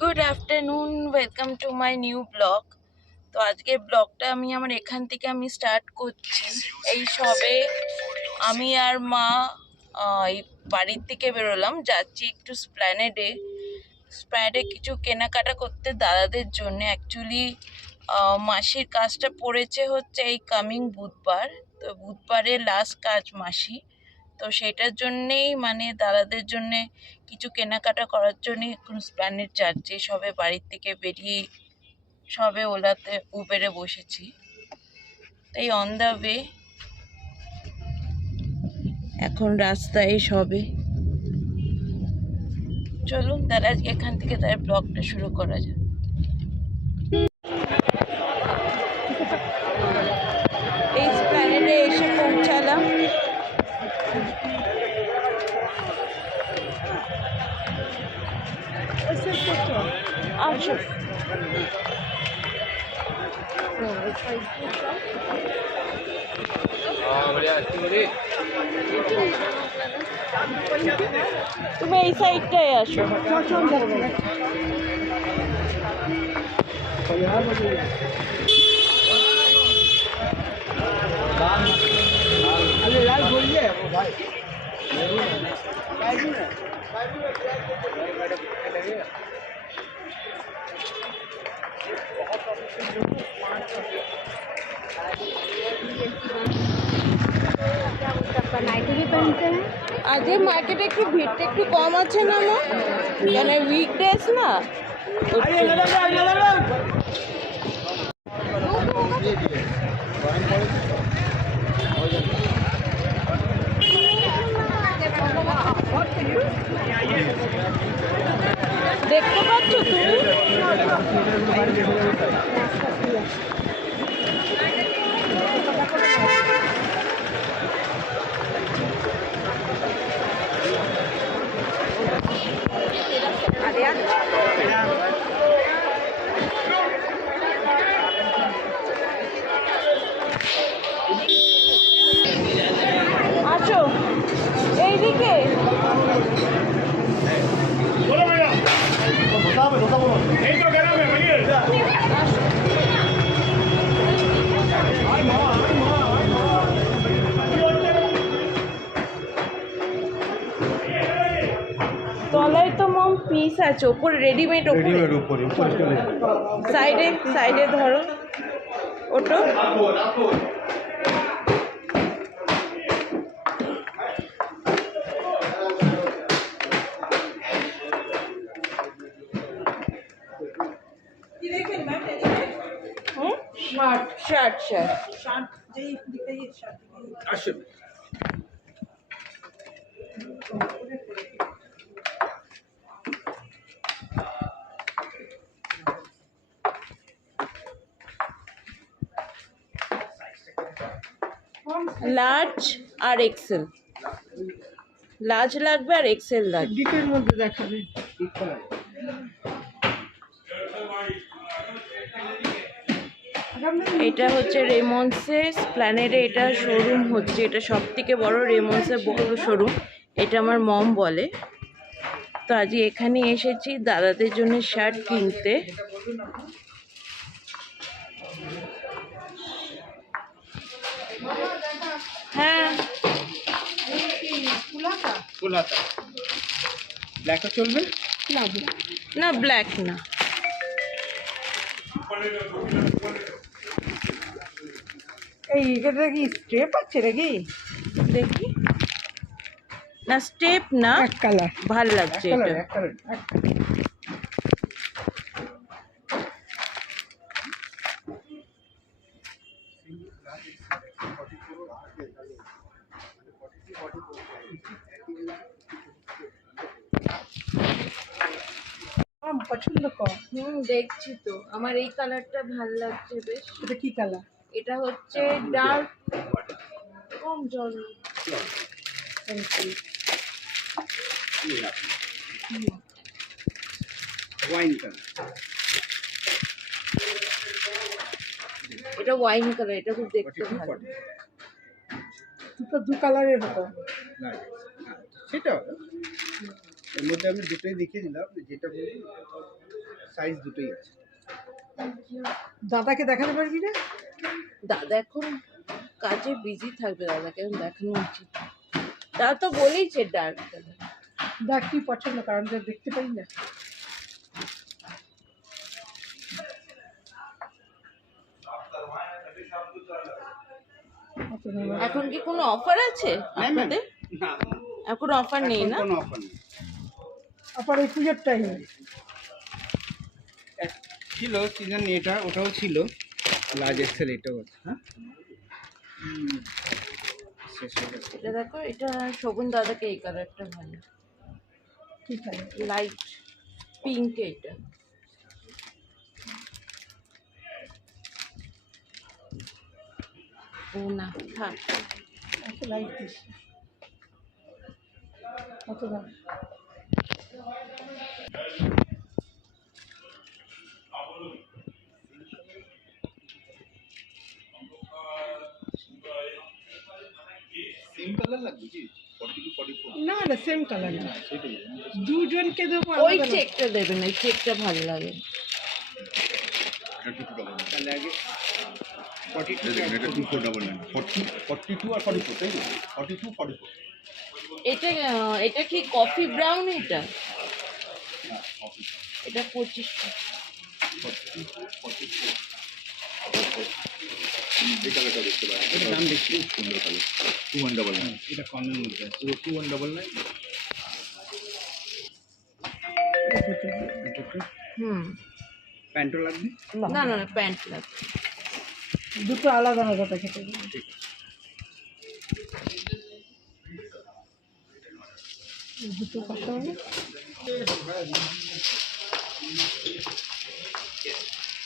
Good afternoon, welcome to my new blog. তো আজকের ব্লগটা আমার এখান থেকে স্টার্ট করছি। এই সবে আমি আর মা এই বাড়ির থেকে বেরোলাম, যাচ্ছি একটু স্প্ল্যানেডে কিছু কেনাকাটা করতে দাদাদের জন্য। অ্যাকচুয়ালি মাসির কাজটা পড়েছে হচ্ছে এই কামিং বুধবার, তো বুধবারে লাস্ট কাজ মাসি। তো সেটার জন্যেই দাদাদের জন্যে কিছু কেনাকাটা করার জন্য এখন স্প্ল্যানেড যাচ্ছি। সবে বাড়ির থেকে বেরিয়ে সবে উবেরে বসেছি, তাই অন দ্য ওয়ে এখন রাস্তায় সবে। চলুন তাহলে আজকে এখান থেকে তার ব্লগটা শুরু করা যায়। এই স্প্ল্যানেডে এসে পৌঁছালাম। আসো, তুমি এই সাইডটায় আসো। আজকে মার্কেটে একটু ভিড়টা একটু কম আছে না মা, কেন উইকডেজ না। দেখতে পাচ্ছ তুমি? আসো এইদিকে। তলায় তো মম পিস আছে, ওপরে রেডিমেড, উপরে সাইডে ধরো ওটো। শার্ট লার্জ আর এক্সেল। লার্জ লাগবে আর এক্সেল লাগবে। ডিপের মধ্যে দেখাবে। এটা হচ্ছে রেমন্ডসের স্প্ল্যানেডে, এটা শোরুম হচ্ছে, এটা সব থেকে বড় রেমন্ডসের বড় শোরুম, এটা আমার মম বলে। তো আজ এখানে এসেছি দাদাদের জন্য শার্ট কিনতে। হ্যাঁ, ব্ল্যাকটা চলবে না ব্ল্যাক না। এইটা কি স্ট্রেপ আছে নাকি? দেখি না, স্টেপ না, এক কালার ভাল লাগছে এটা। পছন্দ কর। দেখছি তো, আমার এই কালারটা ভাল লাগছে বেশ। এটা কি কালার? এটা হচ্ছে ডার্ক কম জল ওয়াইন কালার। এটা ওয়াইন কালার, এটা খুব দেখতে ভালো। দুটো দু কালারের হতো সেটা। এর মধ্যে আমি দুটোই দেখিয়ে দিলাম, যেটা বলি সাইজ দুটোই আছে। দাদাকে দেখাতে পারবি না? দাদা এখন কাজে বিজি থাকবে, দাদাকে এখন দেখানো উচিত। দাদা তো বলেইছে ডার্ক কালার। দেখ কি পছন্দ, কারণ তো দেখতে পাই না। এখন কি কোনো অফার আছে আপনাদের? না, এখন অফার নেই না? কোনো অফার নেই। অফার এই পুজোর টাইমে ছিল, সিজন এটা ওটাও ছিল, লার্জ এক্সেল এটাও আছে। হ্যাঁ, শেষ হয়ে গেছে। এটা দেখো, এটা শোভন দাদাকে এই কালারটা ভালো, ঠিক আছে। লাইট পিঙ্ক এটা। ও না থাক, আচ্ছা, লাইট দিস। কত দাম? সেম কালার লাগবে কি 42 44 না না, সেম কালার না, দুজনকে দেবো ওই আলাদা আলাদা। চেকটা দেবেন, ওই চেকটা ভালো লাগে। এটা 2299 তাহলে আগে 42 দেখুন এটা 2499 42 আর 44 তাই তো 42 44 এটা এটা কি কফি ব্রাউন? এটা হ্যাঁ অফিস এটা 25। 42 44 এই কালারটা দেখতে পারেন এটা দাম বেশি। খুব সুন্দর কালার 2199 এটা কমের মধ্যে আছে। পুরো 2199 হুম, প্যান্টও লাগবে? না না না, প্যান্ট লাগবে। দুটো আলাদা আলাদা প্যাকেট আছে। ঠিক দুটো কত হবে?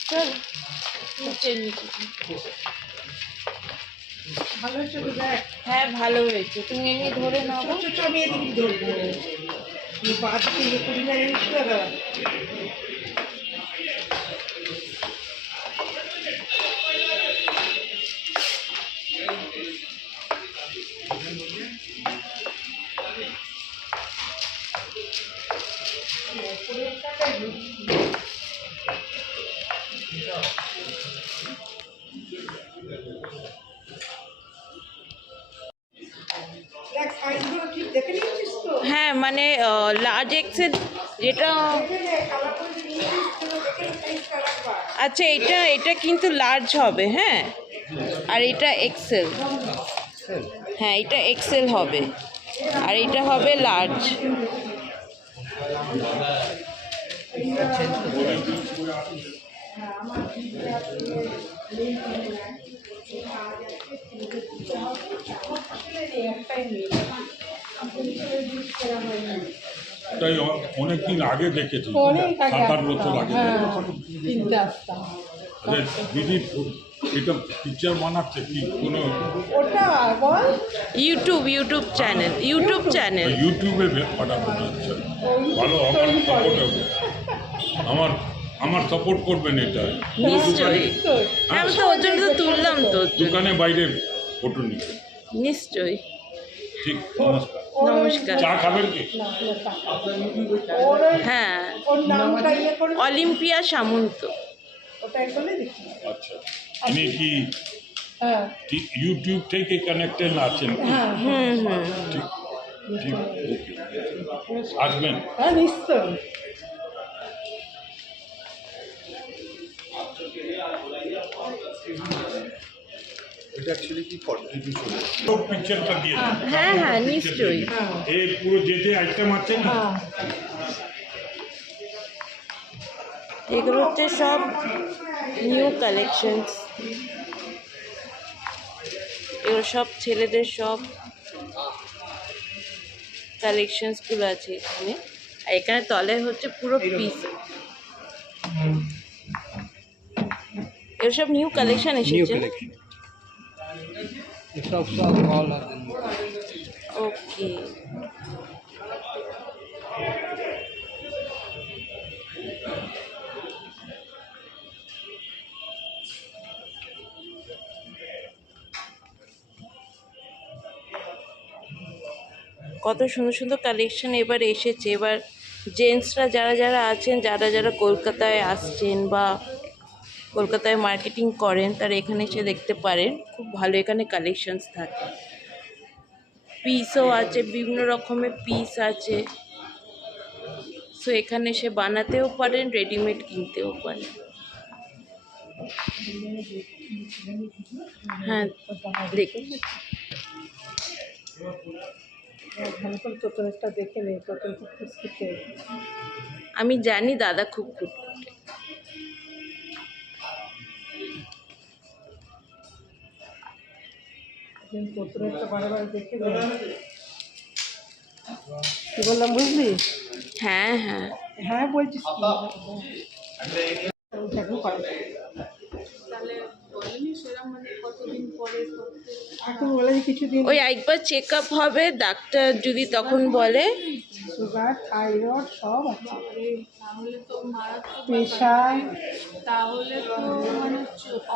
চল নিচে নিচে। ভালো হচ্ছে তো, দেখ। হ্যাঁ ভালো হয়েছে, তুমি এমনি ধরে নাও। ছোট আমি এদিকে ধরবো। এই বাদ দিয়ে করি না জিনিসটা দাদা। দেখ, সাইজগুলো ঠিক দেখে নিচ্ছিস তো? হ্যাঁ মানে লার্জ এক্সেল যেটা। দেখে নে, কালার করে নিচ্ছিস তো, দেখে নে সাইজ কালার পার। আচ্ছা, এটা এটা কিন্তু লার্জ হবে, হ্যাঁ, আর এটা এক্সেল। হ্যাঁ, এটা এক্সেল হবে আর এটা হবে লার্জ। তাই অনেকদিন আগে দেখেছি, অনেক আগে 7-8 বছর আগে হ্যাঁ, দেখেছি। কিনতে আসতাম। আচ্ছা, দিদি এটা পিকচার বানাচ্ছে কি কোনো ওটা বল। ইউটিউব চ্যানেল, ইউটিউবে পাঠাবো না? আচ্ছা, ভালো, আমার সাপোর্ট হবে, আমার আমার সাপোর্ট করবেন এটা। নিশ্চয়ই। হ্যাঁ, আমি তো ওর জন্য তো তুললাম তো। দোকানে বাইরে ফটো নিয়ে। নিশ্চয়ই। ঠিক, নমস্কার। নমস্কার। চা খাবেন কি? হ্যাঁ, ওর নামটা ইয়ে করে অলিম্পিয়া সামন্ত। ওটা একবারে দেখি। আচ্ছা, ইনি কি হ্যাঁ ইউটিউব থেকে কানেক্টেড আছেন? হ্যাঁ হুম হুম। ঠিক ঠিক, ওকে, আসবেন। হ্যাঁ, নিশ্চয়। এটা অ্যাকচুয়ালি কি 42 চলে তো পিকচারটা দিয়ে দিন। হ্যাঁ হ্যাঁ, নিশ্চয়ই। এই পুরো যে যে আইটেম আছে না, হ্যাঁ, এগুলো হচ্ছে সব নিউ কালেকশনস। এগুলো সব ছেলেদের সব কালেকশনসগুলো আছে এখানে। আর এখানে তলায় হচ্ছে পুরো পিস। এগুলো সব নিউ কালেকশন এসেছে। সব সব অল আছে। ওকে। কত সুন্দর সুন্দর কালেকশন এবার এসেছে। এবার জেন্টসরা যারা যারা আছেন, যারা যারা কলকাতায় আসছেন বা কলকাতায় মার্কেটিং করেন, তারা এখানে এসে দেখতে পারেন। খুব ভালো এখানে কালেকশনস থাকে, পিসও আছে, বিভিন্ন রকমের পিস আছে। সো এখানে এসে বানাতেও পারেন, রেডিমেড কিনতেও পারেন। হ্যাঁ দেখুন, আমি জানি দাদা খুব কুটকুটে। কি বললাম বুঝলি? হ্যাঁ হ্যাঁ, হ্যাঁ বলছিস কি? এখন বলে যে কিছুদিন ওই একবার চেক আপ হবে, ডাক্তার যদি তখন বলে। সুগার থাইরয়েড সব আছে, তাহলে তো মারাত্মক প্রেশার। তাহলে তো মানে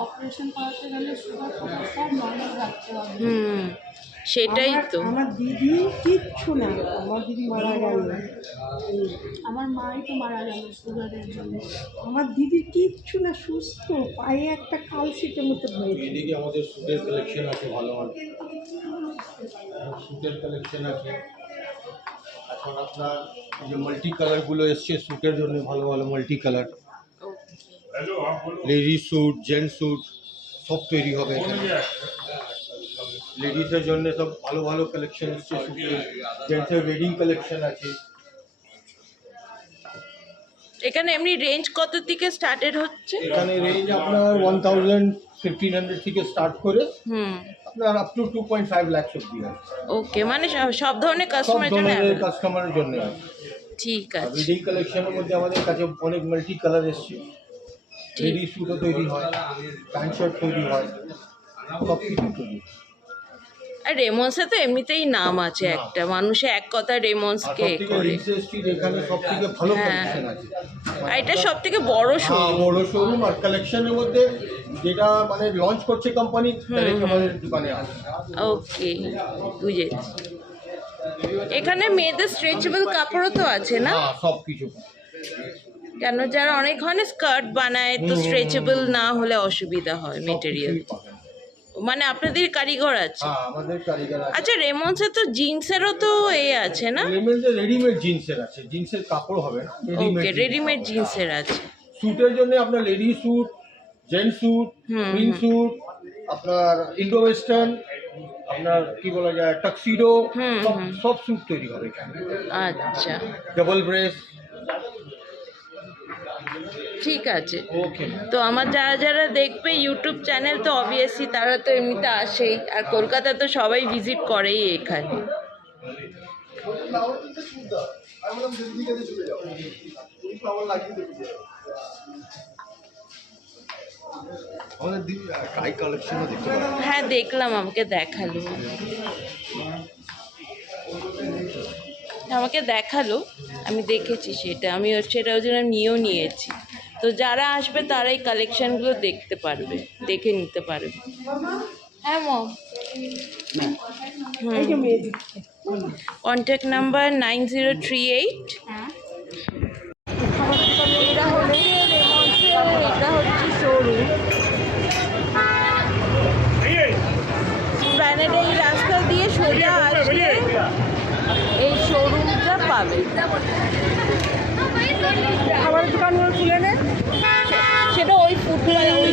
অপারেশন করাতে গেলে সুগার ফুগার সব নর্মাল রাখতে হবে। সেটাই তো। আমার দিদি কিচ্ছু না, আমার দিদি মারা গেল। আমার মাই তো মারা গেল সুগারের জন্য। আমার দিদি কিচ্ছু না, সুস্থ, পায়ে একটা কালশিটের মতো হয়েছে। এদিকে আমাদের স্যুটের কালেকশন আছে ভালো ভালো, স্যুটের কালেকশন আছে। এখন আপনার এই যে মাল্টি কালারগুলো এসছে স্যুটের জন্য, ভালো ভালো multi colour, ladies suit, gents suit সব তৈরি হবে এখানে। লেডিসের জন্য সব ভালো ভালো কালেকশন এসছে স্যুটের, জেন্টসের ওয়েডিং কালেকশন আছে। এখানে এমনি রেঞ্জ কত থেকে স্টার্টেড হচ্ছে? এখানে রেঞ্জ আপনার 1000-1500 থেকে স্টার্ট করে আপনার আপ টু 2.5 লাখ অবধি আছে। ওকে, মানে সব ধরনের সব কাস্টমারের জন্য ধরনের available? কাস্টমারের জন্য আছে। ঠিক আছে, ওয়েডিং কালেকশনের মধ্যে আমাদের কাছে অনেক মাল্টি কালার এসছে। লেডি স্যুটও তৈরি হয়, প্যান্ট শার্ট তৈরি হয়, সব কিছু তৈরি হয়। আর রেমন্সে তো এমনিতেই নাম আছে একটা, মানুষে এক কথা আর রেমন্সকে সব থেকে করে। রিসেস স্ট্রিট এখানে সব থেকে ভালো হ্যাঁ। কালেকশন আছে। আর এটা সব থেকে বড় হ্যাঁ, শোরুম। বড় শোরুম। আর কালেকশনের মধ্যে যেটা মানে লঞ্চ করছে কোম্পানি, ডাইরেক্ট আমাদের দোকানে আসে। ওকে, বুঝেছি। এখানে মেয়েদের স্ট্রেচেবল কাপড়ও তো আছে না? হ্যাঁ, সব কিছু। কেন যারা অনেক ধরনের স্কার্ট বানায়, তো স্ট্রেচেবল না হলে অসুবিধা হয় মেটেরিয়াল। মানে আপনাদের কারিগর আছে? হ্যাঁ, আমাদের কারিগর আছে। আচ্ছা, রেমন্সে তো জিন্সেরও তো আছে না? রেডিমেড জিন্সের আছে, জিন্সের কাপড় হবে না, ওকে, রেডিমেড জিন্সের আছে। স্যুটের জন্য আপনার lady suit, gents suit, print suit, আপনার ইন্ডো ওয়েস্টার্ন, আপনার কি বলা যায় টাক্সিডো, সব স্যুট তৈরি হবে এখানে। আচ্ছা, ডাবল ব্রেস। ঠিক আছে। ওকে। তো আমার যারা যারা দেখবে ইউটিউব চ্যানেল, তো অবভিয়াসলি তারা তো এমনিতে আসেই, আর কলকাতা তো সবাই ভিজিট করেই এখানে। হ্যাঁ দেখলাম, আমাকে দেখালো, আমি দেখেছি সেটা, আমি সেটা ওই জন্য নিয়েও নিয়েছি। তো যারা আসবে তারা এই কালেকশানগুলো দেখতে পারবে, দেখে নিতে পারবে। হ্যাঁ মম, কন্ট্যাক্ট নাম্বার 9038। এটা হচ্ছে রেমন্ডসের, এটা হচ্ছে শোরুম। প্ল্যানেটে এই রাস্তা দিয়ে সোজা আসলে এই শোরুমটা পাবে। খাবার দোকানগুলো খুলে নে, সেটা ওই ফুটলায় ওই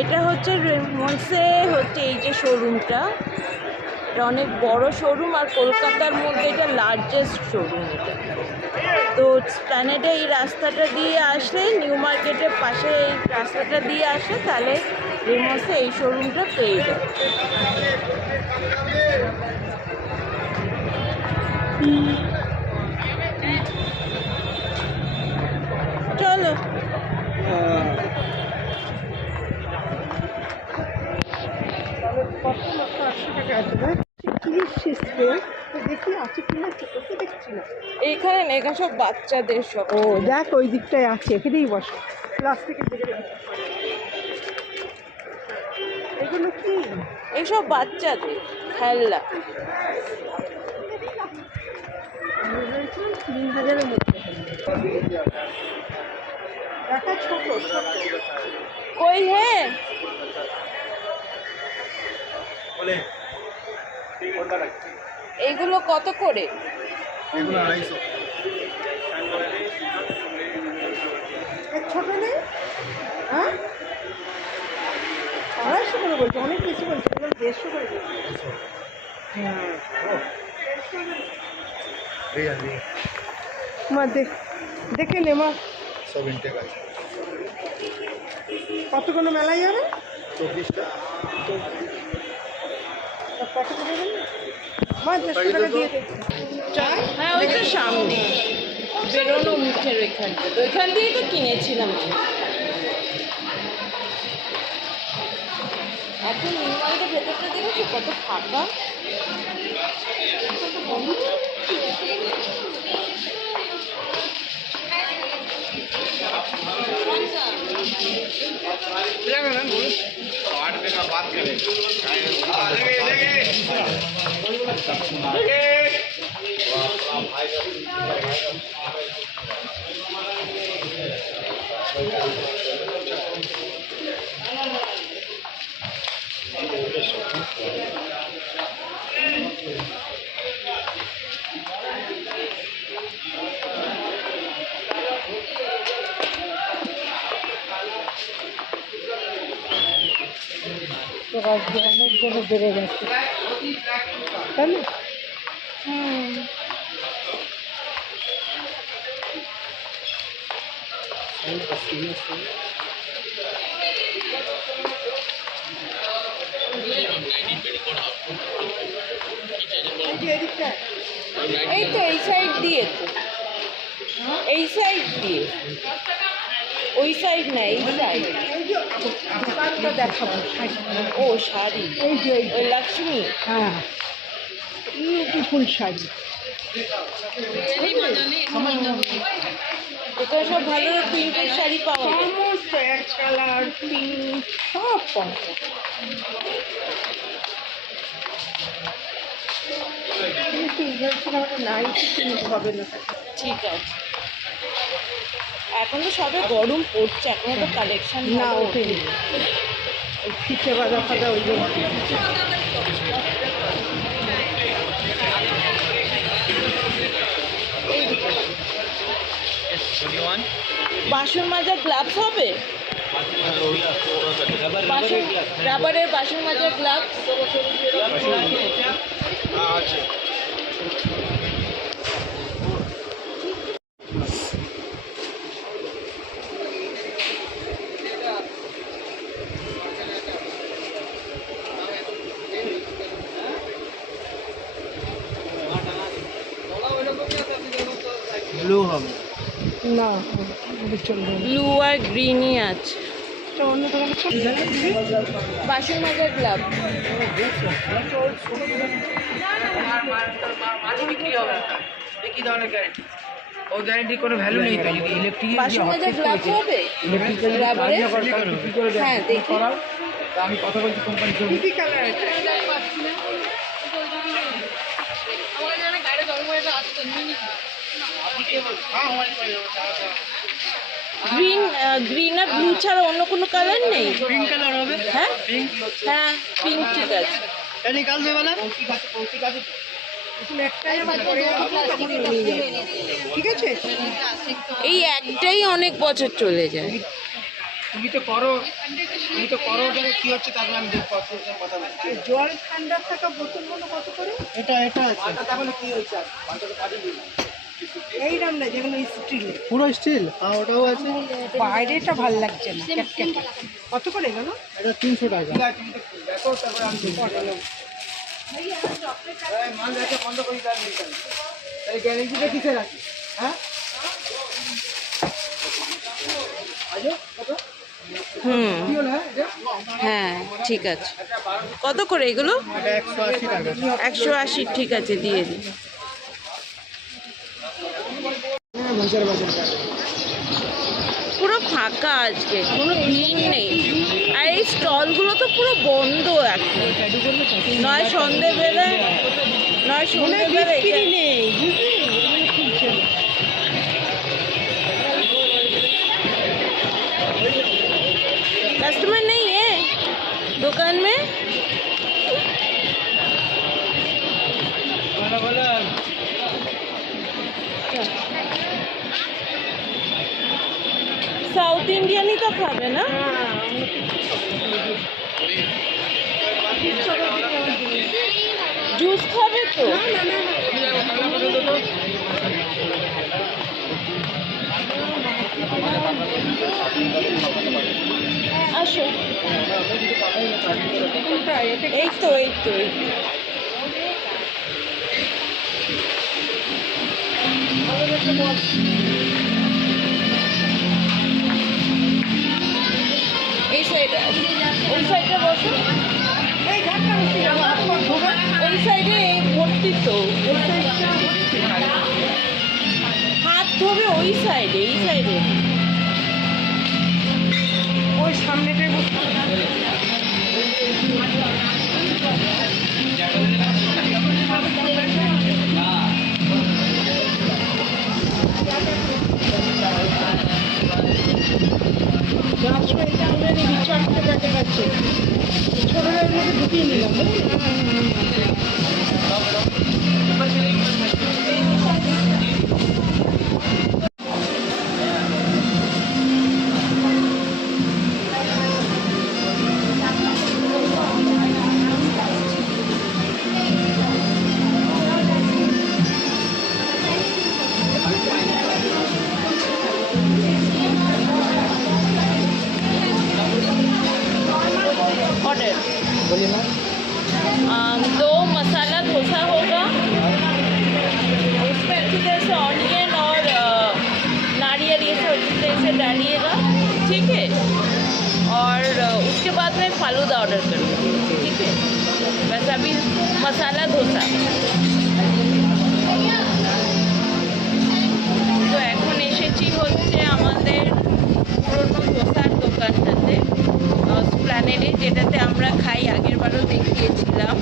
এটা হচ্ছে রেমন্ডসে হচ্ছে এই যে শোরুমটা, এটা অনেক বড় শোরুম, আর কলকাতার মধ্যে এটা লার্জেস্ট শোরুম এটা। তো প্ল্যানেটে এই রাস্তাটা দিয়ে আসলে, নিউ মার্কেটের পাশে এই রাস্তাটা দিয়ে আসলে, তাহলে রেমন্ডসে এই শোরুমটা পেয়ে যাবে। চলো। কত লক্ষ 80 টাকা আছে না? কি শিখছে দেখি আছে কিনা, তোকে দেখছি না। এইখানে না, এখানে সব বাচ্চাদের সব। ও দেখ, ওই দিকটায় আছে, এখানেই বসে প্লাস্টিকের দিকে। এগুলো কি? এইসব বাচ্চাদের খেলনা। 3000-এর মধ্যে দেখা ছোট ছোট। কই হে এইগুলো কত করে? এগুলো 250। এর ছোট নেই? হ্যাঁ 250 করে বলছে, অনেক বেশি বলছে, এগুলো 150 করে বলছে। মা দেখে নে মা, সব ইনটেক আছে। কতগুলো মেলায় যাবে? 24টা। কত করে দেবে? মা 150 টাকা দিয়ে দে। হ্যাঁ ওই তো সামনে বেরোনো মুখের ওইখানটা, ওইখান দিয়েই তো কিনেছিলাম আমি। এখন নিউমার্কেটের ভেতরটা দেখেছো কত ফাঁকা। অনেকগুলো বেড়ে গেছে, তাই না? এই তো এই সাইড দিয়ে তো, এই সাইড দিয়ে, ওই সাইড না এই সাইড। দোকানটা দেখাবো শাড়ি। ও শাড়ি, এই যে ওই লক্ষ্মী। হ্যাঁ বিউটিফুল শাড়ি। ওখানে সব ভালো প্রিন্টের শাড়ি পাওয়া যায়। সমস্ত এক কালার পিঙ্ক সব পাওয়া যায়। কিন্তু ভেবেছিলাম নাইটি কিনতে হবে না। ঠিক আছে, এখন তো সবে গরম পড়ছে, এখন তো কালেকশন না ওঠেনি, ওই ফিতে বাঁধা ফাঁদা ওই জন্য। বাসন মাজার গ্লাভস হবে, রাবারের বাসন মাজার গ্লাভস। ব্লু হবে না চলবে না। ব্লু আর গ্রিনই আছে। এটা অন্য ধরনের বাসন মাজার গ্লাভ। কি ধরনের গ্যারান্টি? ও গ্যারান্টি কোনো ভ্যালু নেই তো, যদি ইলেকট্রিক বাসন মাজার গ্লাভস হবে রাবারের। হ্যাঁ দেখি, আমি কথা বলছি কোম্পানির জন্য। কি কালার এটা? গ্রিন, গ্রিন আর ব্লু ছাড়া অন্য কোনো কালার নেই? পিঙ্ক কালার হবে। হ্যাঁ হ্যাঁ পিঙ্ক ঠিক আছে। এনে কাল দেবে না? ঠিক আছে, এই একটাই অনেক বছর চলে যায়। তুমি তো করো ওটাকে কি হচ্ছে তারপরে আমি দেখবো কথা বলছি। জল ঠান্ডা থাকা বোতলগুলো কত করে? এটা আছে তাহলে কি হয়েছে? এই দাম না, যেগুলো স্টিলের। পুরো স্টিল। হ্যাঁ ওটাও আছে। বাইরেটা ভাল লাগছে না, ক্যাটকেটে। কত করে গেল? এটা 300 টাকা। তুমি তো দেখো তারপরে আমি দেখবো। মাল দেখে বন্ধ করি তাহলে গ্যারেন্টিটা কিসে রাখি? হ্যাঁ হুম হ্যাঁ ঠিক আছে। কত করে এগুলো? 180 টাকা। 180 ঠিক আছে, দিয়ে দিই। হ্যাঁ বাজার পুরো ফাঁকা আজকে, কোনো ভিড় নেই। আর এই স্টলগুলো তো পুরো বন্ধ এখন, নয় সন্ধেবেলা নয় সন্ধেবেলা নেই कस्टमर नहीं है दुकान में। साउथ इंडियन ही तो खावे ना। जूस खावे तो আসো, এই তো এই তো এই তো। এই সাইডে ওই সাইডে বসো, ওই সাইডে ভর্তি তো, হাত ধোবে ওই সাইডে, এই সাইডে ওই সামনেটাই বসে যাচ্ছ এটা আমরা রিচার্জের প্যাকেট আছে, ছোটদের মধ্যে ঢুকিয়ে নিলাম। ऑर्डर 2 मसाला डोसा होगा, उसमें अच्छी तरह से ऑनियन और नारियल ये सब अच्छी तरह से डालिएगा, ठीक है। और उसके बाद मैं फालूदा ऑर्डर करूँगी, ठीक है। बस अभी मसाला डोसा। তো এখন এসেছি হচ্ছে আমাদের পুরনো ধোসার দোকানটাতে, স্প্ল্যানেডে, যেটাতে আমরা খাই, আগের বারও দেখিয়েছিলাম।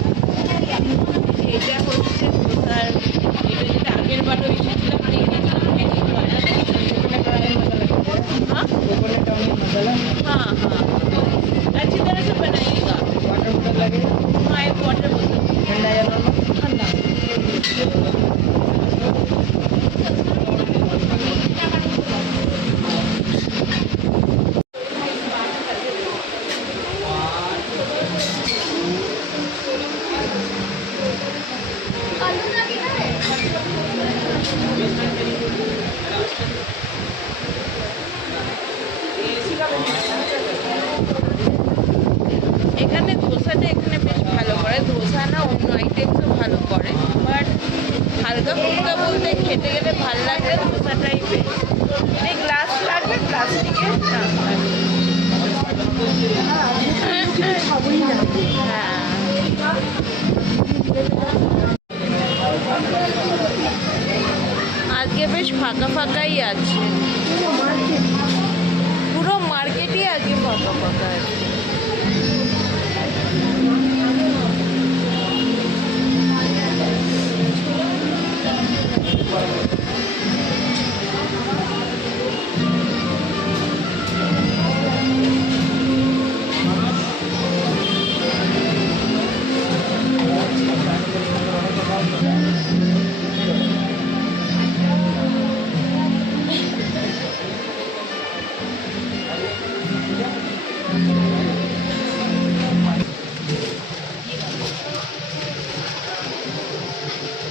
এটা হচ্ছে ধোসার, এটা যেটা আগের বারও এসেছিলাম দেখিয়েছিলাম। हाँ हाँ हाँ, तो अच्छी तरह से बनाइएगा। वाटर बोतल लगेगा? हाँ, एक वाटर बोतल। ठंडा या नॉर्मल? ठंडा। এখানে ধোসাটা এখানে বেশ ভালো করে, ধোসা না অন্য আইটেমসও ভালো করে, বাট হালকা ফুলকা বলতে খেতে গেলে ভালো লাগবে ধোসাটাই বেশ। এই গ্লাস লাগবে, প্লাস্টিকের না খাবই না। হ্যাঁ। আজকে বেশ ফাঁকা ফাঁকাই আছে, পুরো মার্কেটই আজকে ফাঁকা ফাঁকা আছে।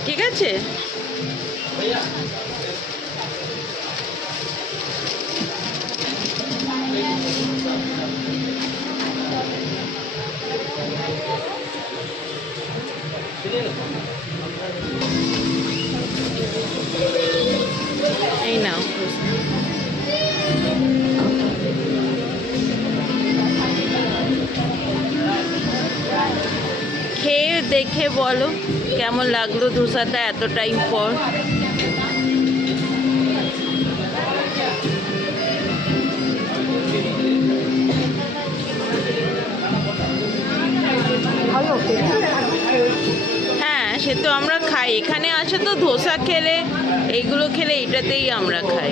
ঠিক আছে, এই নাও। খেয়ে দেখে বলো কেমন লাগলো ধোসাটা এত টাইম পর। ভালো হ্যাঁ, সে তো আমরা খাই, এখানে আসে তো ধোসা খেলে, এইগুলো খেলে এটাতেই আমরা খাই।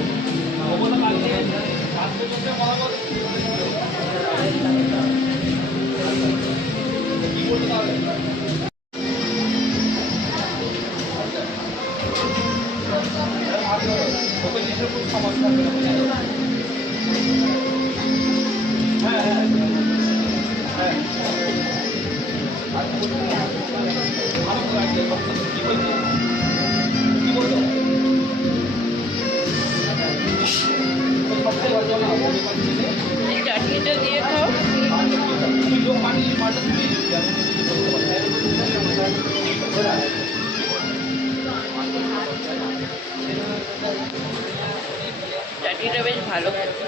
এই চাটনিটা দিয়ে খাও। চাটনিটা বেশ ভালো খেতে।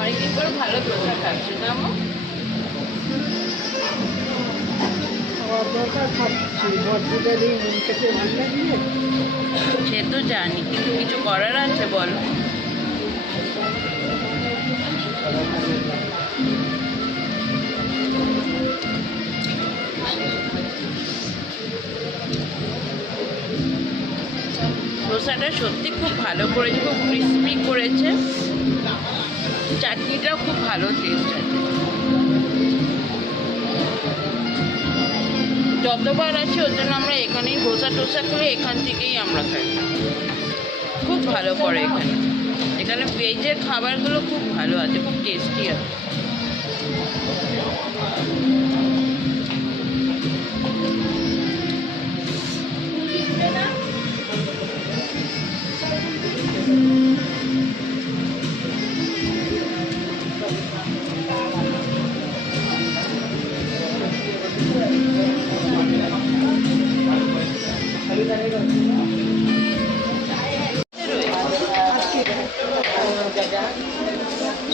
অনেকদিন পর ভালো ধোসা খাচ্ছি না মা? খাওয়ার দরকার খাচ্ছি, ভদ্রদের এই মন থেকে ভালো লাগলে সে তো জানি, কিন্তু কিছু করার আছে বলো। ধোসাটা সত্যি খুব ভালো করেছে, খুব ক্রিস্পি করেছে, চাটনিটাও খুব ভালো টেস্ট আছে। যতবার আছি ওর জন্য আমরা এখানেই ধোসা টোসা করে এখান থেকেই আমরা খাই, খুব ভালো করে এখানে। এখানে ভেজের খাবারগুলো খুব ভালো আছে, খুব টেস্টি আছে।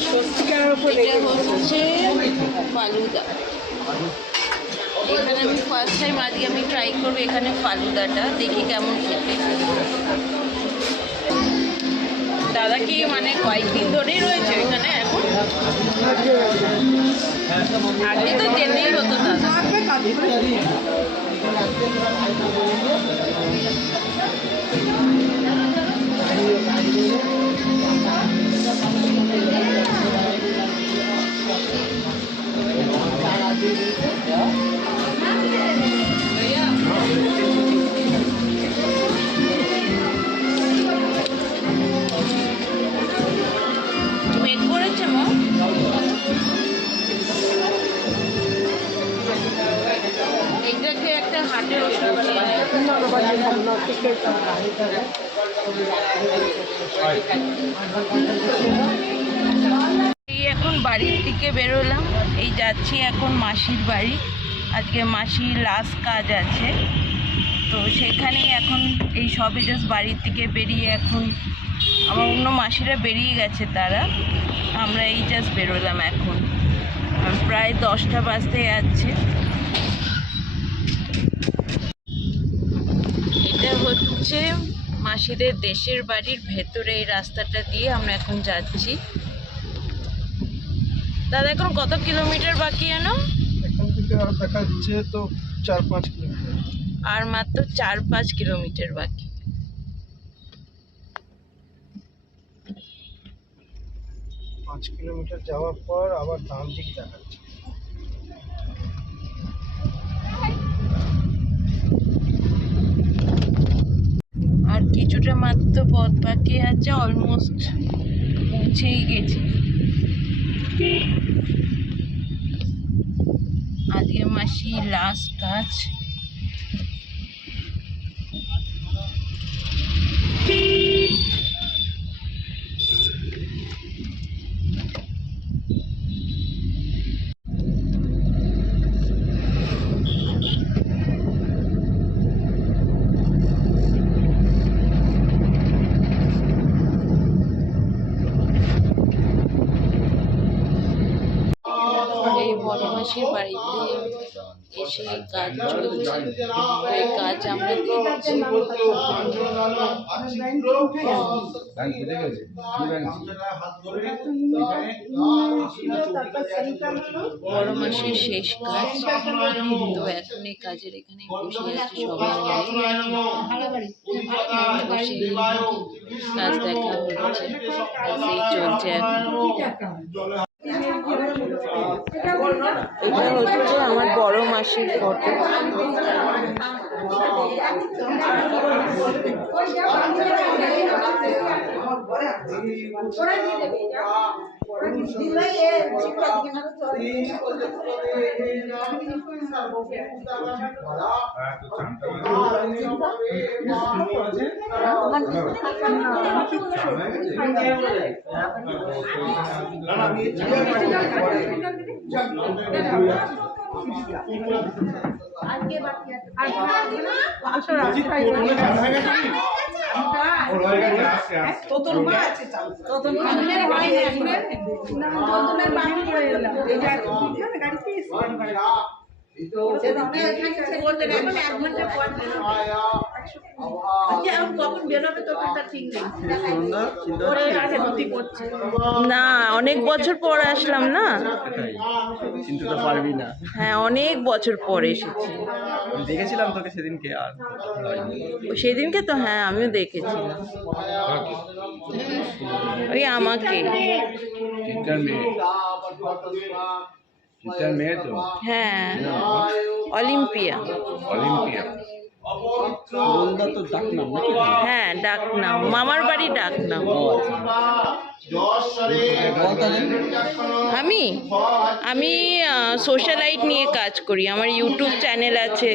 সত্যিকার উপর এটা হচ্ছে ফালুদা। এখানে আমি ফার্স্ট টাইম আজকে আমি ট্রাই করবো এখানে ফালুদাটা, দেখি কেমন খেতে। দাদা কি মানে কয়েকদিন ধরেই রয়েছে এখানে এখন? আগে তো যেতেই হতো দাদা। মেঘ করেছে মা? এইটাকে একটা হাটের ওষুধ দিয়ে এই এখন বাড়ির দিকে বেরোলাম, এই যাচ্ছি এখন মাসির বাড়ি। আজকে মাসির লাস্ট কাজ আছে, তো সেখানেই এখন এই সবে জাস্ট বাড়ির থেকে বেরিয়ে এখন আমার অন্য মাসিরা বেরিয়ে গেছে, তারা আমরা এই জাস্ট বেরোলাম এখন। প্রায় 10টা বাজতে যাচ্ছে। এটা হচ্ছে মাসিদের দেশের বাড়ির ভেতরে, এই রাস্তাটা দিয়ে আমরা এখন যাচ্ছি। দাদা এখন কত কিলোমিটার বাকি জানো? এখান থেকে আর দেখা যাচ্ছে তো 4-5 কিলোমিটার। আর মাত্র 4-5 কিলোমিটার বাকি। 5 কিলোমিটার যাওয়ার পর আবার ডান দিক দেখাচ্ছে। আর কিছুটা মাত্র পথ বাকি আছে, অলমোস্ট পৌঁছেই গেছি। আজকে মাসি লাস্ট কাজ। মাসির বাড়িতে এসে এই কাজ চলছে। তো এই কাজ আমরা দেখছি। বড় মাসের শেষ কাজ। তো এখন এই কাজের এখানে বসে আছে সবাই মিলে, বসে কাজ দেখা হচ্ছে, এই চলছে এখন। এটা হচ্ছে আমার বড় মাসির ফটো। না, অনেক বছর পর আসলাম না, চিনতে তো পারবি না। হ্যাঁ অনেক বছর পর এসেছি। দেখেছিলাম তোকে সেদিনকে, আর সেদিনকে তো হ্যাঁ আমিও দেখেছিলাম। ওই আমাকে চিন্তার মেয়ে, চিন্তার মেয়ে তো। হ্যাঁ অলিম্পিয়া। অলিম্পিয়া তো ডাক নাম নাকি? হ্যাঁ ডাক নাম, মামার বাড়ি ডাক নাম। আমি আমি সোশ্যালাইট নিয়ে কাজ করি। আমার ইউটিউব চ্যানেল আছে,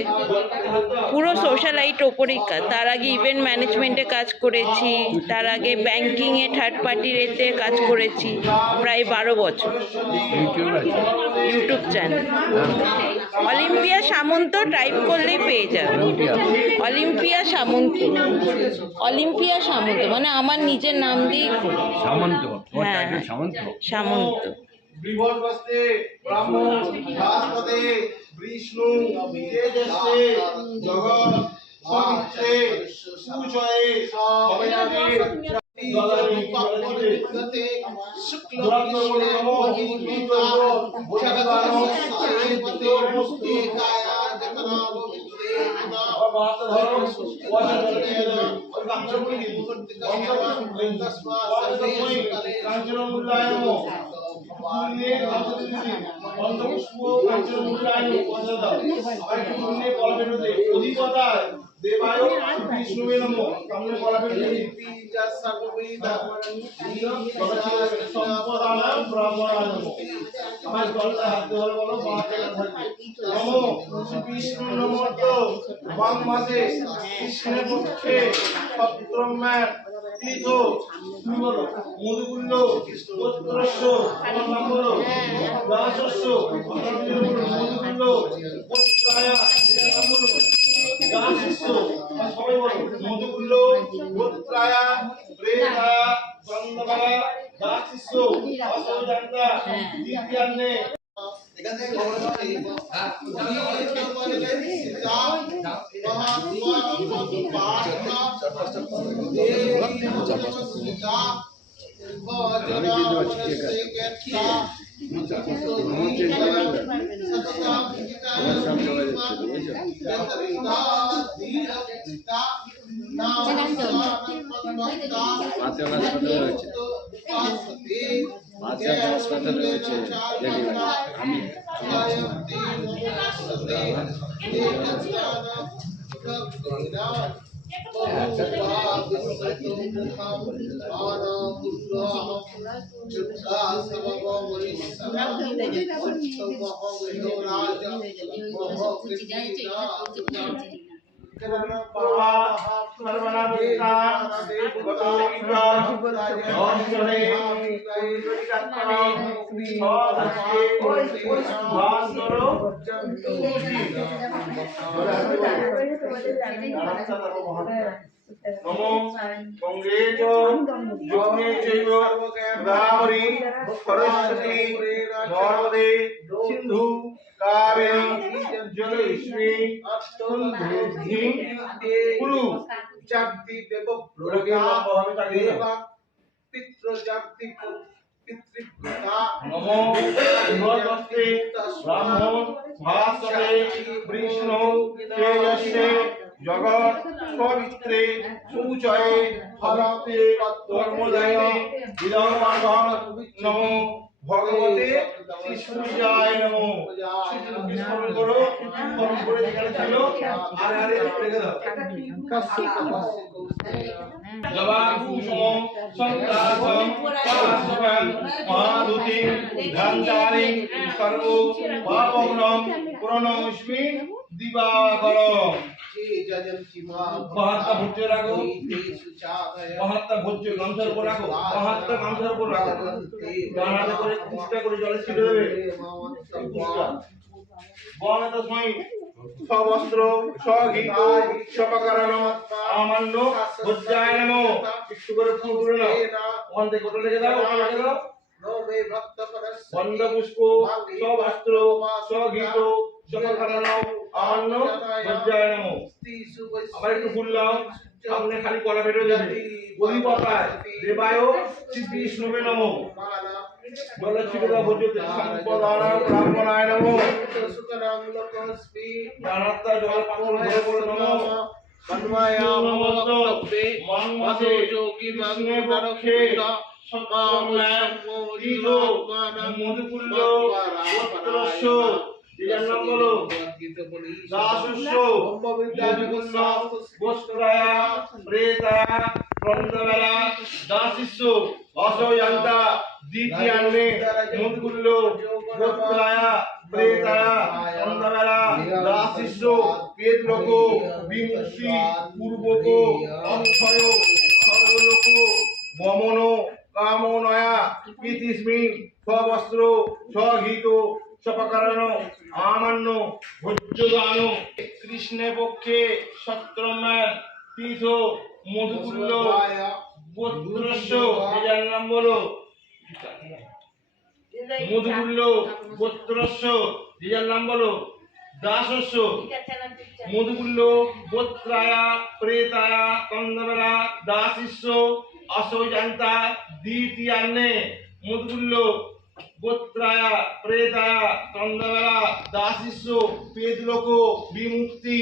পুরো সোশ্যালাইট ওপরেই কাজ। তার আগে ইভেন্ট ম্যানেজমেন্টে কাজ করেছি, তার আগে ব্যাংকিংয়ে থার্ড পার্টির এতে কাজ করেছি প্রায় 12 বছর। ইউটিউব চ্যানেল অলিম্পিয়া সামন্ত, টাইপ করলেই পেয়ে যাবে। অলিম্পিয়া সামন্ত, অলিম্পিয়া সামন্ত মানে আমার নিজের নাম দিয়েই করি। সামন্ত, হ্যাঁ সামন্ত, সামন্ত। বৃহস্পতি ব্রাহ্মণ বৃহস্পতি বিষ্ণু তেজস্তে জগৎ সবিত্রে সুচয়ে অবয়াতে দেবায় বিষ্ণুবে নমঃ। সামনে বলা বেরোবে সম্পদানাম ব্রাহ্মণায় নমঃ। আমার গলাটা হাত ধরে বলো, বাঁকে থাকবে। নমঃ বিষ্ণু নমঃ। বাম মাসে কৃষ্ণের পক্ষে সপ্তম্যার তীর্থ তুমি বলো মধুকুল্ল গোত্রস্য, আমার নাম বলো দাসস্য, মধুকুল্ল গোত্রায়া, নাম বলো দাসস্য, সবাই বলো মধুকুল্ল গোত্রায়া প্রেতা চন্দ্রবালা দাসস্য অসৌজান্তা দ্বিতীয়ান্নে। এখান থেকে হাসপাতাল রয়েছে, আমি নমো গঙ্গে চ যমুনে চৈব গোদাবরী সরস্বতী নর্মদে সিন্ধু কাবেরী জলেস্মিন সন্নিধিং কুরু জাতি দেব দেবা পিতৃ জাতি পিতৃপিতা নমো নমস্তে ব্রাহ্মণ ভাস্করে বিষ্ণু তেজস্বে জগৎ পবিত্রে সূচয়ে ভগবতে ধর্মদায় বিদর্ভাগ নমো ভগবতে শ্রীসূর্যায় নমো বিস্মরণ করো স্মরণ করে যেখানে ছিল আরে আরে রেখে দাও জবাকুসুমং সংক্রাসং কালাসুভং মহাদুতিং ধ্যানচারিং সর্ব পাবগ্নং পুরনস্মি দিবাকরং মহাত্মা ভোজ্য রাখো মহাত্মা ভোজ্য গামছার উপর রাখো মহাত্মা গামছার উপর রাখো ডানাতে করে কুষ্টা করে জলে ছিটে দেবে বর্ণতস্মৈ সবস্ত্র স্বঘিত স্বপকরণ আমান্য ভোজ্যায় নমো একটু করে ফুল তুলে নাও ওখান থেকে ওটা রেখে দাও ওটা রেখে দাও বন্ধ পুষ্প সবস্ত্র স্বঘিত স্বপকরণ আমান্য ভোজ্যায় নমো আবার একটু ফুল নাও সামনে খালি কলা বেরো যাবে অধিপতায় দেবায় শ্রী বিষ্ণুবে নমো জলে ছিটে দাও ভোজ্যতে সম্পদানা ব্রাহ্মণায় নমো জানাত্তা জল পাত্র ধরে বলে নমো মধুকুল্ল দাসিস্য অসয়ন্তা দ্বিতীয়ান্নে মুদগুল্ল গোত্রায়া প্রেতায়া অন্ধবেলা দাসিস্য পেদলোক বিমুক্তি পূর্বক অক্ষয় সর্বলোক গমন কামনয়া ইতিস্মিন স্ববস্ত্র স্বঘিত স্বপকরণ আমান্য ভোজ্যদান কৃষ্ণে পক্ষে সত্রম্যান তীর্থ মধুকুল্ল গোত্রস্য এর নাম বলো মধুকুল্ল গোত্রস্য এর নাম বলো দাসস্য মধুকুল্ল গোত্রায়া প্রেতায়া কন্দবেলা দাসিস্য অসৌজান্তা দ্বিতীয়ান্নে মধুকুল্ল গোত্রায়া প্রেতায়া কন্দবেলা দাসিস্য পেদলোক বিমুক্তি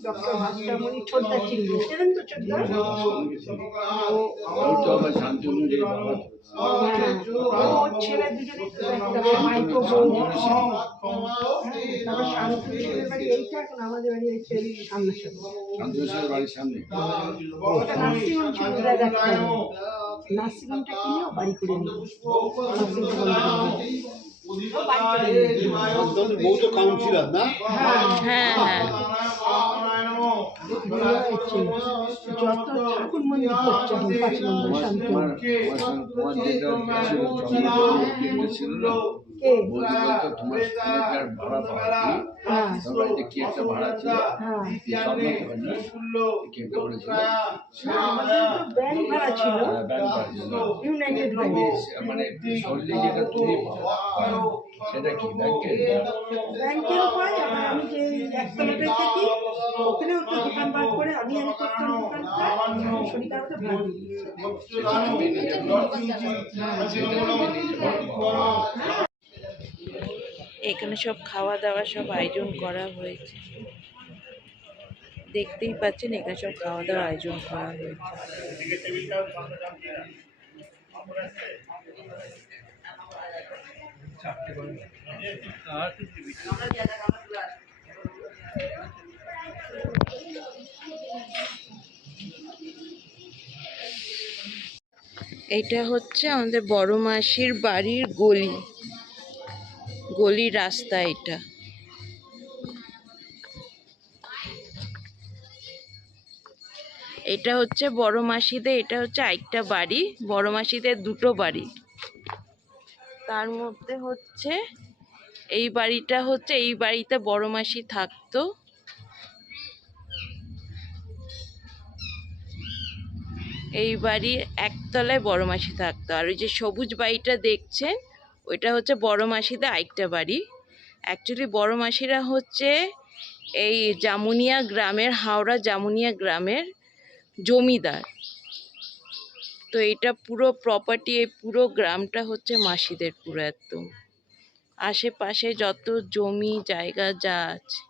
ডক্টর ভাস্করমণি ছোটদা চিনবে সেদিন তো ছোটদা আমার শান্তনু রে বাবা ও ছেলে দুজনে একটা মাইক্রো বোন তারপর শান্তনু ছেলের বাড়ি এইটা এখন আমাদের বাড়ি হচ্ছে সামনাসামনি শান্তনুর বাড়ির সামনে ওটা নার্সিংহোম ছিল দাদা নার্সিংহোমটা কিনেও বাড়ি করে নিই নার্সিংহোম বউ তো কাউন্সিলর না? হ্যাঁ হ্যাঁ যত ঠাকুর মন্দির করছে এখন 5 নম্বর শান্তনু। তোমার যেটা ছিল ছিল না, কে? বৌদি বলতো তোমার স্ত্রীর ভাড়া পাওয়া হ্যাঁ বাড়িতে কি একটা ভাড়া ছিল, হ্যাঁ কি একটা বলেছিল, ব্যাংক ভাড়া ছিল, ব্যাংক ভাড়া ছিল। United bank. মানে সরলি যেটা তুমি পাও, সেটা কি ব্যাংকের? ব্যাংকেও পাই, আবার আমি যে একতলাতে থাকি ওখানেও তো দোকান বার করে আমি করতাম দোকানটা, শরীরটা আমাকে ভালো দিয়েছে। সেটা তুমি নিজে পাও। এখানে সব খাওয়া দাওয়া সব আয়োজন করা হয়েছে, দেখতেই পাচ্ছেন এখানে সব খাওয়া দাওয়া আয়োজন করা হয়েছে। এটা হচ্ছে আমাদের বড় মাসির বাড়ির গলি রাস্তা। এটা হচ্ছে বড় মাসিদের, এটা হচ্ছে আরেকটা বাড়ি, বড় মাসিদের দুটো বাড়ি। তার মধ্যে হচ্ছে এই বাড়িটা হচ্ছে, এই বাড়িতে বড় মাসি থাকতো। এই বাড়ির একতলায় বড় মাসি থাকতো, আর ওই যে সবুজ বাড়িটা দেখছেন ওইটা হচ্ছে বড় মাসিদের আরেকটা বাড়ি। অ্যাকচুয়ালি বড় মাসিরা হচ্ছে এই জামুনিয়া গ্রামের, হাওড়া জামুনিয়া গ্রামের জমিদার। তো এটা পুরো প্রপার্টি, এই পুরো গ্রামটা হচ্ছে মাসিদের পুরো একদম, আশেপাশে যত জমি জায়গা যা আছে।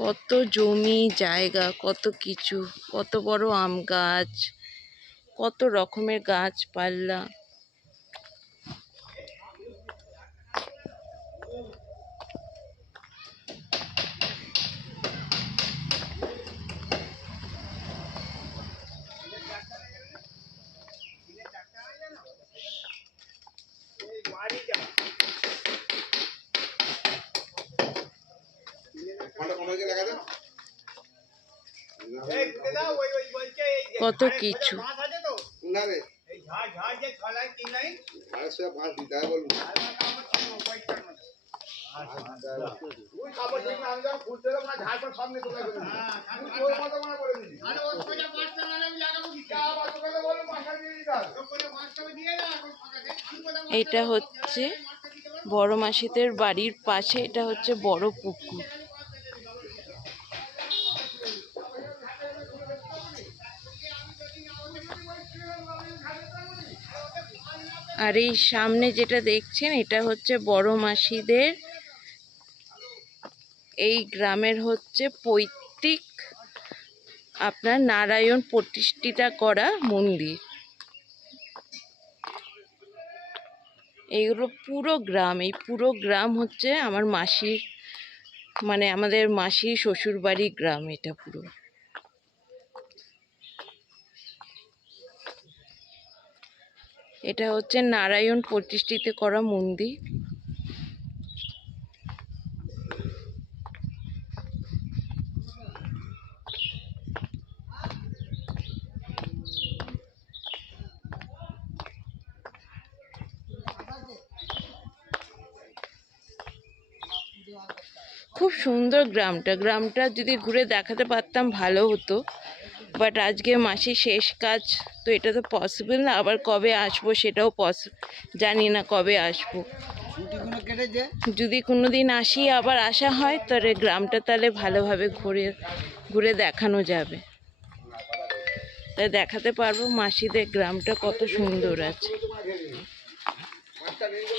কত জমি জায়গা, কত কিছু, কত বড় আম গাছ, কত রকমের গাছপালা। কত কিছু। এটা হচ্ছে বড় মাসিদের বাড়ির পাশে, এটা হচ্ছে বড় পুকুর। আর এই সামনে যেটা দেখছেন এটা হচ্ছে বড় মাসিদের এই গ্রামের হচ্ছে পৈতৃক আপনার নারায়ণ প্রতিষ্ঠিতা করা মন্দির। এইগুলো পুরো গ্রাম, এই পুরো গ্রাম হচ্ছে আমার মাসির, মানে আমাদের মাসির শ্বশুর বাড়ির গ্রাম এটা পুরো। এটা হচ্ছে নারায়ণ প্রতিষ্ঠিত করা মন্দির। খুব সুন্দর গ্রামটা যদি ঘুরে দেখাতে পারতাম ভালো হতো, বাট আজকে মাসির শেষ কাজ, তো এটা তো পসিবল না। আবার কবে আসবো সেটাও জানি না কবে আসবো। যদি কোনোদিন আসি, আবার আসা হয়, তাহলে গ্রামটা তাহলে ভালোভাবে ঘুরে দেখানো যাবে, তাই দেখাতে পারবো মাসিদের গ্রামটা কত সুন্দর আছে।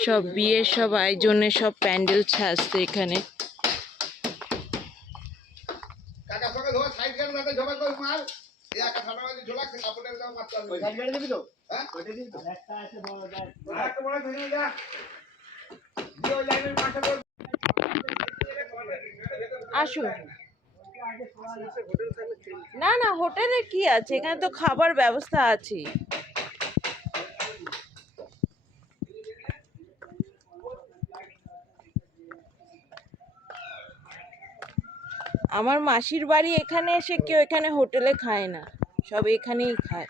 সব বিয়ের সব আয়োজনে সব প্যান্ডেল সাজছে এখানে। আসুন। না না, হোটেলে কি আছে, এখানে তো খাবার ব্যবস্থা আছে। আমার মাসির বাড়ি এখানে, এসে কেউ এখানে হোটেলে খায় না, সব এখানেই খায়।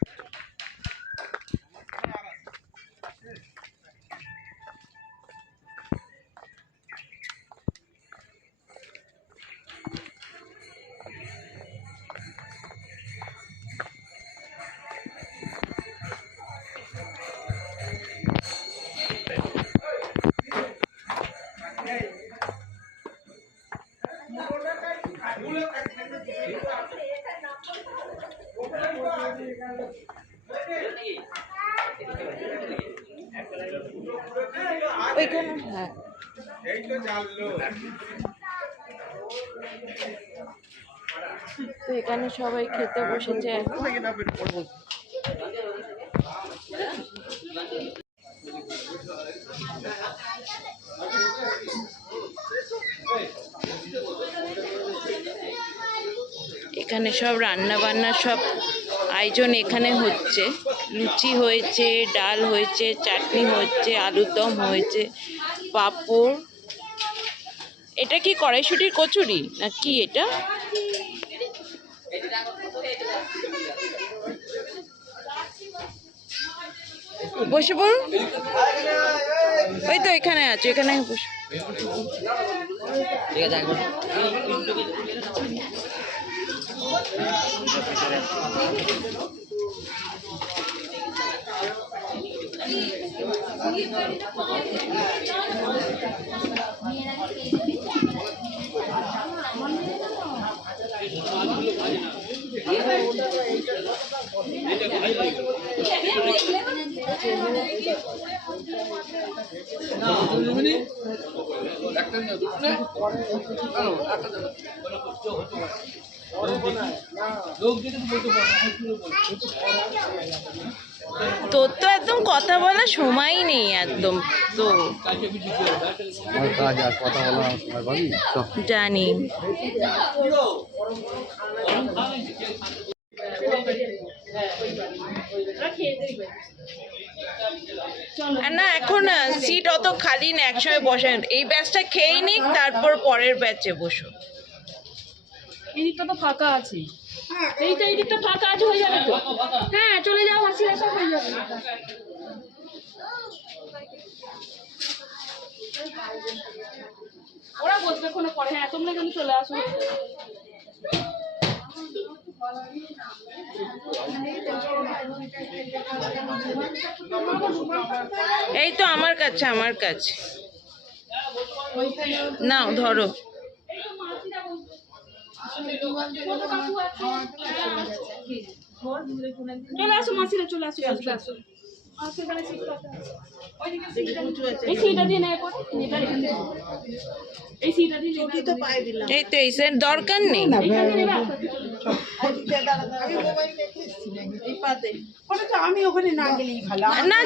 ওইখানে হ্যাঁ, তো এখানে সবাই খেতে বসেছে এখন। এখানে সব রান্না বান্নার সব আয়োজন এখানে হচ্ছে। লুচি হয়েছে, ডাল হয়েছে, চাটনি হচ্ছে, আলুর দম হয়েছে, পাঁপড়। এটা কি কড়াইশুঁটির কচুরি না কি এটা? বসে পড়ুন, ওই তো এখানে আছে, এখানে বসে। তোর তো একদম কথা বলার সময়ই নেই একদম। তো কাজ আর কথা বলার সময় পাবি? জানি। না এখন সিট অত খালি না, একসময় বসেন। এই ব্যাচটা খেয়ে নিক, তারপর পরের ব্যাচে বসো। এই দিকটা তো ফাঁকা আছে, এই দিকটা ফাঁকা আছে, হয়ে যাবে তো। হ্যাঁ চলে যাও, মাসিরা সব হয়ে যাবে। ওরা বসবে কোনো পরে। হ্যাঁ তোমরা কিন্তু চলে আসো। এই তো আমার কাছে, আমার কাছে নাও, ধরো। চলে আসো মাসিরা, চলে আসো, চলে আসো। এই সিটটা দিয়ে নেয়, এই সিটটা দিয়ে তো পায়ে দিলাম। এই তো এই সেট দরকার নেই। আমি ওখানে না গেলেই ভালো। না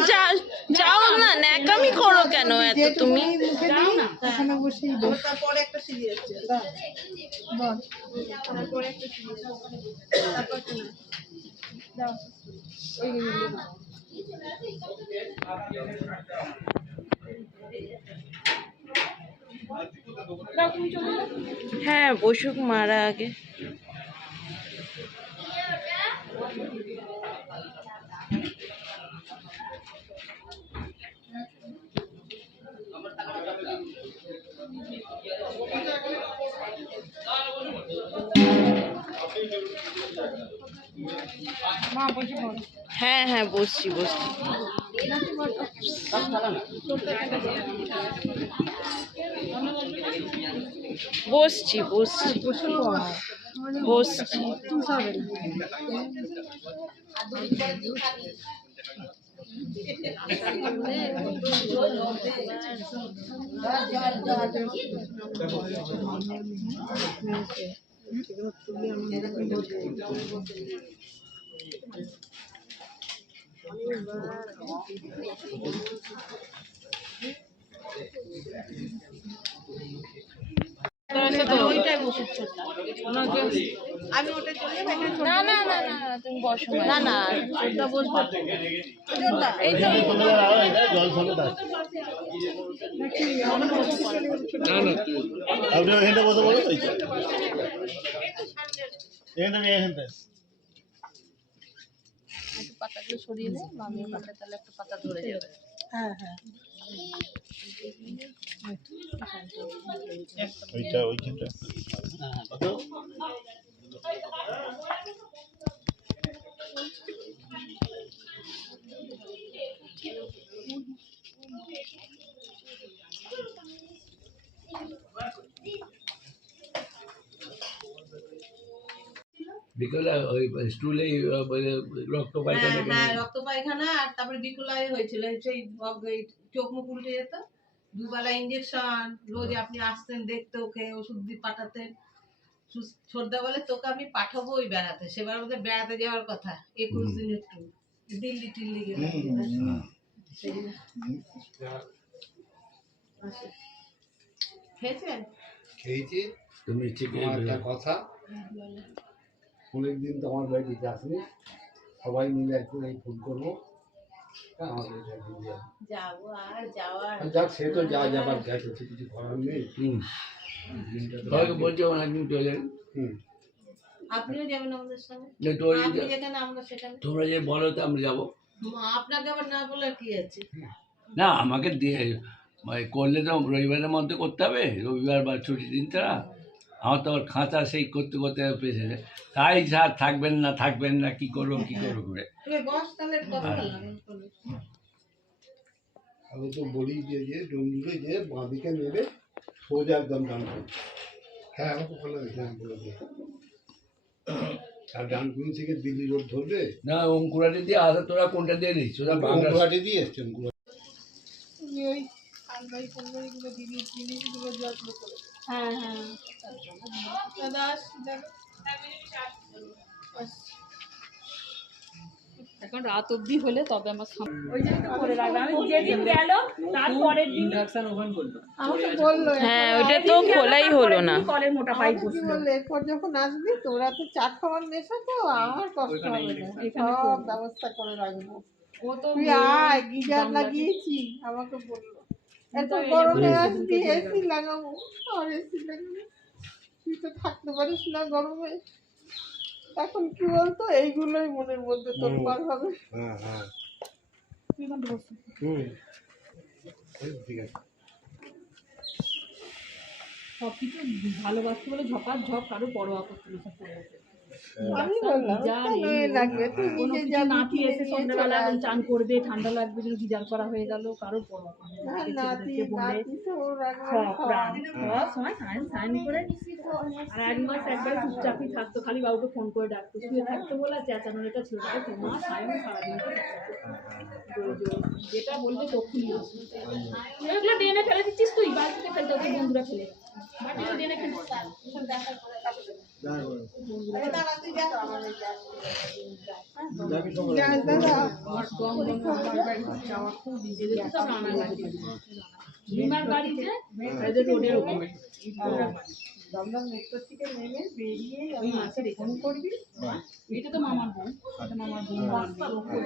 যাও না, ন্যাকামি করো কেন এত তুমি? যাও না, ওখানে বসেই তারপরে একটা সিঁড়ি আছে, বল তারপরে একটা সিঁড়ি আছে, তারপর দাও হ্যাঁ বসুক মারা আগে। হ্যাঁ হ্যাঁ বসছি বসছি। বসছি বসছি বসছি। না না না না তুমি বসো না না ওটা বসবো এই তো আপনি ওখানটা বসে বলো এখানটা একটু পাতাগুলো সরিয়ে নে বামিয়ে পাতা তাহলে একটু পাতা ধরে যাবে হ্যাঁ হ্যাঁ ওইটা ওইখানটা বিকেলে ওই স্টুলে রক্ত পায়খানা হ্যাঁ রক্ত পায়খানা আর তারপরে বিকুলাই হয়েছিল সেই চোখ মুখ উল্টে যেত দুবেলা ইঞ্জেকশন রোজ আপনি আসতেন দেখতে ওকে ওষুধ দিয়ে পাঠাতেন সর্দা বলে তোকে আমি পাঠাবো ওই বেড়াতে সেবার আমাদের বেড়াতে যাওয়ার কথা 21 দিনের ট্যুর দিল্লি টিল্লি গেলে খেয়েছেন খেয়েছি তুমি ঠিক একটা কথা অনেকদিন তো আমার বাড়িতে আসনি সবাই মিলে একটু ফোন করবো আমাদের যাবো আর যাওয়ার যাক সে তো যা যাবার গেছে কিছু করার নেই বলছে অনেকদিন চলে আপনিও যাবেন আমাদের সঙ্গে আপনি যেখানে আমরা সেখানে তোমরা যে বলো তো আমরা যাবো আপনাকে আবার না বলে কি আছে না আমাকে দিয়ে করলে তো রবিবারের মধ্যে করতে হবে রবিবার বা ছুটির দিন ছাড়া আমার তো আবার খাতা সেই করতে করতে পেয়েছে তাই স্যার থাকবেন না কি করবো করে আমি তো বলি যে ডুমডুলে যে বাঁদিকে নেবে সোজা একদম ডানকুন হ্যাঁ আমাকে ভালো বলে দিয়ে আর ডানকুনি থেকে দিল্লি রোড ধরবে না অঙ্কুরাটি দিয়ে আসা তোরা কোনটা দিয়ে দিচ্ছ ওরা অঙ্কুরাটি দিয়ে এসছে হ্যাঁ হ্যাঁ এখন রাত অবধি হলে তবে আমার ওই জন্য তো করে রাখবে আমি যেদিন গেল তারপরের দিন ইন্ডাকশন ওভেন করলো আমাকে বললো হ্যাঁ ওইটা তো খোলাই হলো না কলের মোটা পাইপ বসলো বললো এরপর যখন আসবি তোরা তো চা খাওয়ার নেশা তো আর কষ্ট হবে না সব ব্যবস্থা করে রাখবো ও তো তুই আয় গিজার লাগিয়েছি আমাকে বললো এত গরমে আসবি এসি লাগাবো আর এসি লাগাবো তুই তো থাকতে পারিস না গরমে এখন কি বলতো এইগুলোই মনের মধ্যে তোর পার হবে হ্যাঁ হ্যাঁ ঠিক আছে সবকিছু ভালোবাসতে বলে ঝপার ঝপ কারো পরোয়া করতে না আমি বললাম কেন এ লাগবে তুই নিজে যা নাতি এসে সন্ধ্যাবেলা এখন চান করবে ঠান্ডা লাগবে যেন গিজার করা হয়ে গেল কারো পরোয়া করে না। নাতি নাতি তো ওর সব সময় সাইন করে আর এক মাস একবার চুপচাপই থাকতো খালি বাবুকে ফোন করে ডাকতো শুয়ে থাকতো বলে চেঁচানোর এটা ছিল তোমার সাইন সারাদিন যেটা বলবে তখনই এগুলো ডেনে ফেলে দিচ্ছিস তুই বাড়িতে ফেলতে হতো বন্ধুরা ফেলে বাড়িতে ডেনে ফেলছিস বিমার বাড়িতে রোডের ওপরে দমদম মেট্রো থেকে নেমে বেরিয়ে ওই মাছের ফোন করবি এটা তো মামার বোন এটা মামার বোন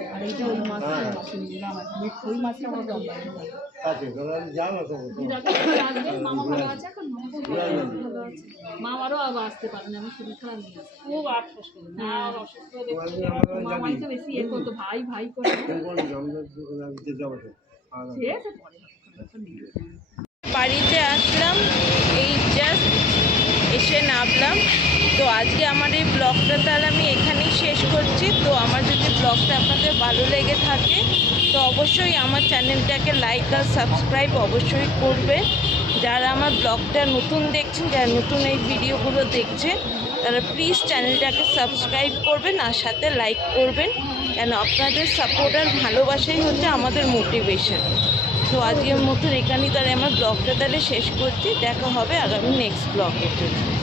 আর এইটা ওই মাছের ওই মাছটা আমার দমদম মামা ভালো আছে এখন ভালো আছে মামারও আবার আসতে পারে না আমি শরীর খারাপ নিয়ে আসি খুব আফসোস করি না অসুস্থ মামাই তো বেশি এ করতো ভাই ভাই করে বাড়িতে আসলাম এই জাস্ট এসে নামলাম তো আজকে আমার এই ব্লগটা তাহলে আমি এখানেই শেষ করছি তো আমার যদি ব্লগটা আপনাদের ভালো লেগে থাকে তো অবশ্যই আমার চ্যানেলটাকে লাইক আর সাবস্ক্রাইব অবশ্যই করবেন যারা আমার ব্লগটা নতুন দেখছেন যারা নতুন এই ভিডিওগুলো দেখছেন তারা প্লিজ চ্যানেলটাকে সাবস্ক্রাইব করবেন আর সাথে লাইক করবেন কেন আপনাদের সাপোর্ট আর ভালোবাসাই হচ্ছে আমাদের মোটিভেশন তো আজকের মতন এখানেই তাহলে আমার ব্লগটা তাহলে শেষ করছি দেখা হবে আগামী নেক্সট ব্লগের জন্য